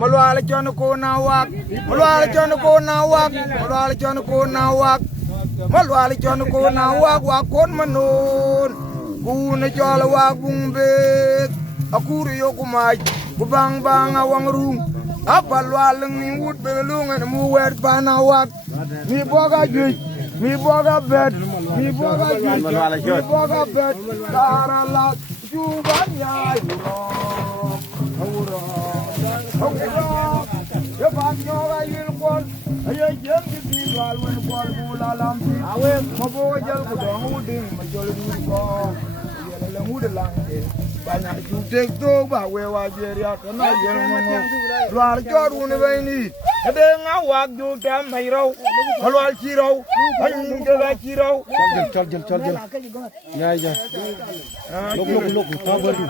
Malwala chonu ko nawak, malwala chonu ko nawak, malwala chonu ko nawak, malwala chonu ko nawak wakon manon. Kuna chola wak bumbek, akuri yokumaj, kubang bang awang room. Apalwalang ni wood belung and mu wet panawak. Mi boga juj, mi boga bed, mi boga juj, mi boga bed. Taralat jubanya uro. Yo banyo ayil kwal, ayay jem di bilwal wen kwal bula lampi. Awe mabo jal ko dong uding majol di ko. Yele lang udelang e. Banyak jutek to ba we wajeria kana yel mono. Luar jor une baini. Ade ngawak jutam mairaw. Halwal chiraw. Ayin ga chiraw. Chal. Ya. Lok tabaru.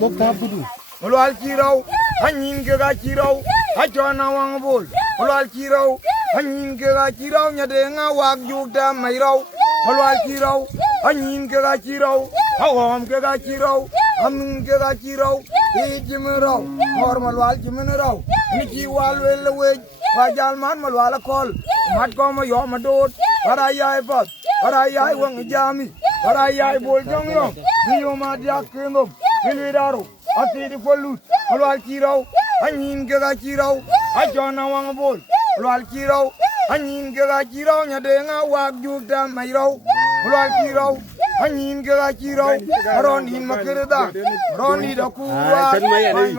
Lok tabaru. Malwal chiraw, hanyin ke ga chiraw, achona wang bol. Malwal chiraw, hanyin ke ga chiraw, nyade nga wak jukta mairaw. Malwal chiraw, hanyin ke ga chiraw, hawam ke ga chiraw, amin ke ga chiraw, ijimiraw, mor malwal jiminiraw. Niki walwel wej, wajal man malwal kol, mat ko ma yo madot, parayay pat, parayay wang jami, parayay bol jong yo, niyo madyak kendom, milidaro. Ati di polut, malwal chiraw, hanyin ke ga chiraw, achona wang bol, malwal chiraw, hanyin ke ga chiraw, nyade nga wak jukta mairaw, malwal chiraw, hanyin ke ga chiraw, aronin makirda, aroni da kuwal,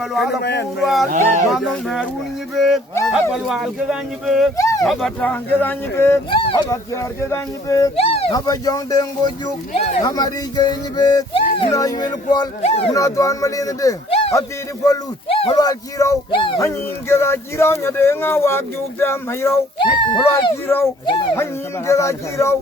malwal kuwal, manong merun nyibek, abalwal ke ga nyibek, abatang ke ga nyibek, abakyar ke ga nyibek, abajong dengo juk, amari ke nyibek, Ina yul kwal, una tuan malin de, ati di polut, malwal chiraw, hanyin ke ga chiraw, nyade nga wak jukta mairaw, malwal chiraw, hanyin ke ga chiraw,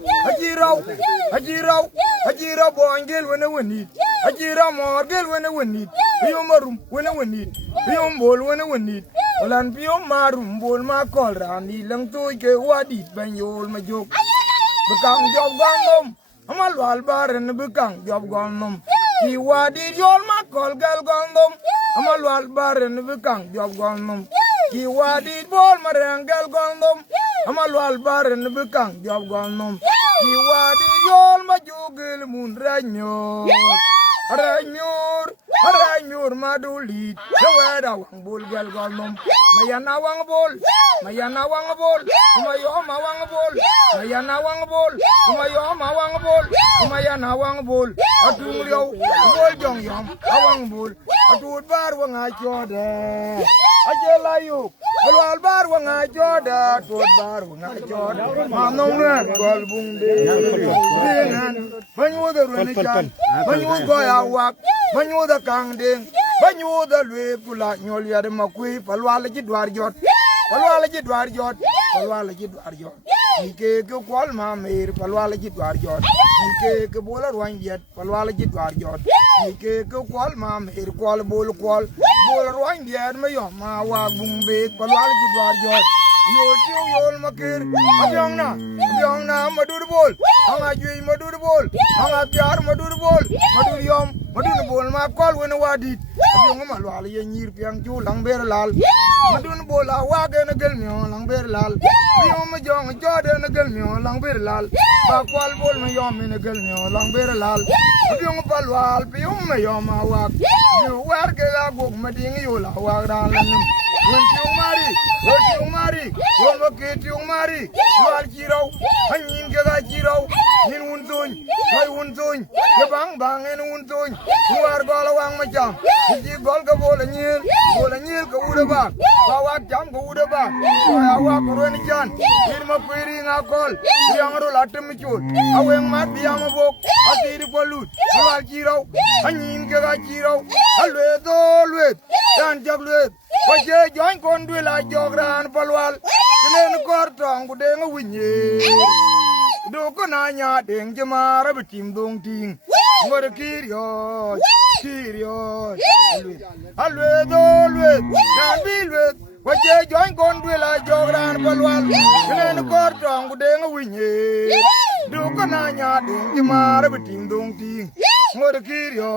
hajiraw boangel wena wenit, hajiraw morgel wena wenit, piyom marum wena wenit, piyom bol wena wenit, walan piyom marum bol makol rani lang tuy ke wadit banyol majok, bekang job gandom. Amal wal baren bekang job gondom. Kiwadi yol makol gal gondom. Amal wal baren bekang job gondom. Kiwadi bol mareng gal gondom. Amal wal baren bekang job gondom. Kiwadi yol majugil mun ranyor. Aranyur madulit. Yaweda wang bol gal gondom. Mayana wang bol. Umayoma wang bol. Mayana wang bol. Umayoma wang bol. Umayana wang bol. Atung riyaw. Bol jong yam. Awang bol. Atut bar wang ajoda. Ajelayu. Alwal bar wang ajoda. Atut bar wang ajoda. Manong ner gol bungde. Dengan. Banyuda ruenikan. Banyuda awak. Banyuda kangding. Banyuda lwe pula nyol yade makui. Palwala jidwar jot. Palwala jidwar jot. Palwala jidwar jot. Nike ke kwal mamir palwala jidwar jot. Nike ke bola ruang diet palwala jidwar jot. Nike ke kwal mamir kwal bola ruang diet mayo ma wag bumbe palwala jidwar jot. Yol makir abyong na madur bol anga jui madur bol anga pyar madur bol madur yom madur bol ma kwal wena wadit abyong ma lwal ye nyir piang chu lang ber lal madur bol awage na gel myo lang ber lal yom ma jong jode na gel myo lang ber lal ba kwal bol ma yom na gel myo lang ber lal abyong palwal pyom ma yom awag yu wer ke la gog mading yu la wag ran lan When tiung mari, when ke tiung mari, luar chiraw, hanyin ke ga chiraw, nin untuny, ke bang en untuny, luar gola wang macam, ji gol ke bola nyil ke udah ba, bawak jam ke udah ba, awak ruan jan, nin ma piri ngakol, yang ro latem micul, aweng mat biang mabok, hati di polut, luar chiraw, hanyin ke ga chiraw, alwet, dan jak luet. Paje join kon dwi la jogran palwal kenen kortong budeng winye do ko nanya deng jamara bitim dong ting ngor kiryo alwe dan bilwe paje join kon dwi la jogran palwal kenen kortong budeng winye do ko nanya deng jamara bitim dong ting ngor kiryo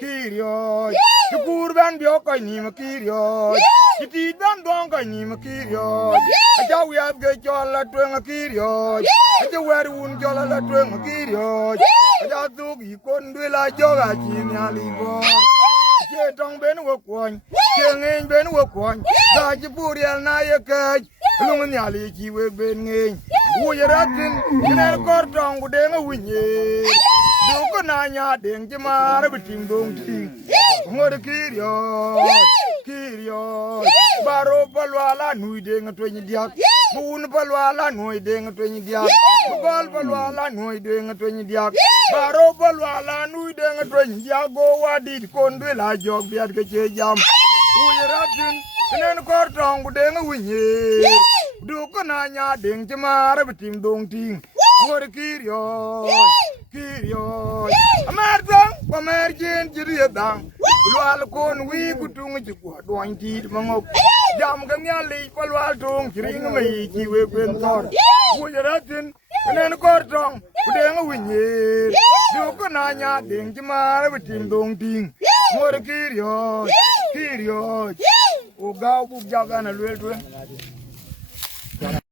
kirio chukur ban bio ko ni ma kirio kiti ban don ko ni ma kirio aja wi ab ge jola twen kirio aja wer un jola la twen kirio aja du gi kon dwe la joga chi nya li bo che tong ben wo kwon che ngeng ben wo kwon ga ji burial na ye ke lung nya li chi we ben ngeng wo ye ratin ne kor tong bu de nga winye du ko na nya deng ji ma ra biting dong ting ngor kirio baro balwala nui de nga twen diak mun balwala nui de nga twen diak gol balwala nui de nga twen diak baro balwala nui de nga twen diak go wadi kon de la jog biat ke che jam wo ye ratin ne kor tong bu de nga winye du ko na nya deng ji ma ra biting dong ting ngor kirio amar dang pamer jen jiri dang lwal kon wi kutung ji ko doin ti mangok jam ga nyali palwal tung kring mai ji we ben tor wo yaratin nen kor tong kudeng winye du ko na nya ding ji mar bitin dong ting ngor kirio o ga bu jaga na lwel twen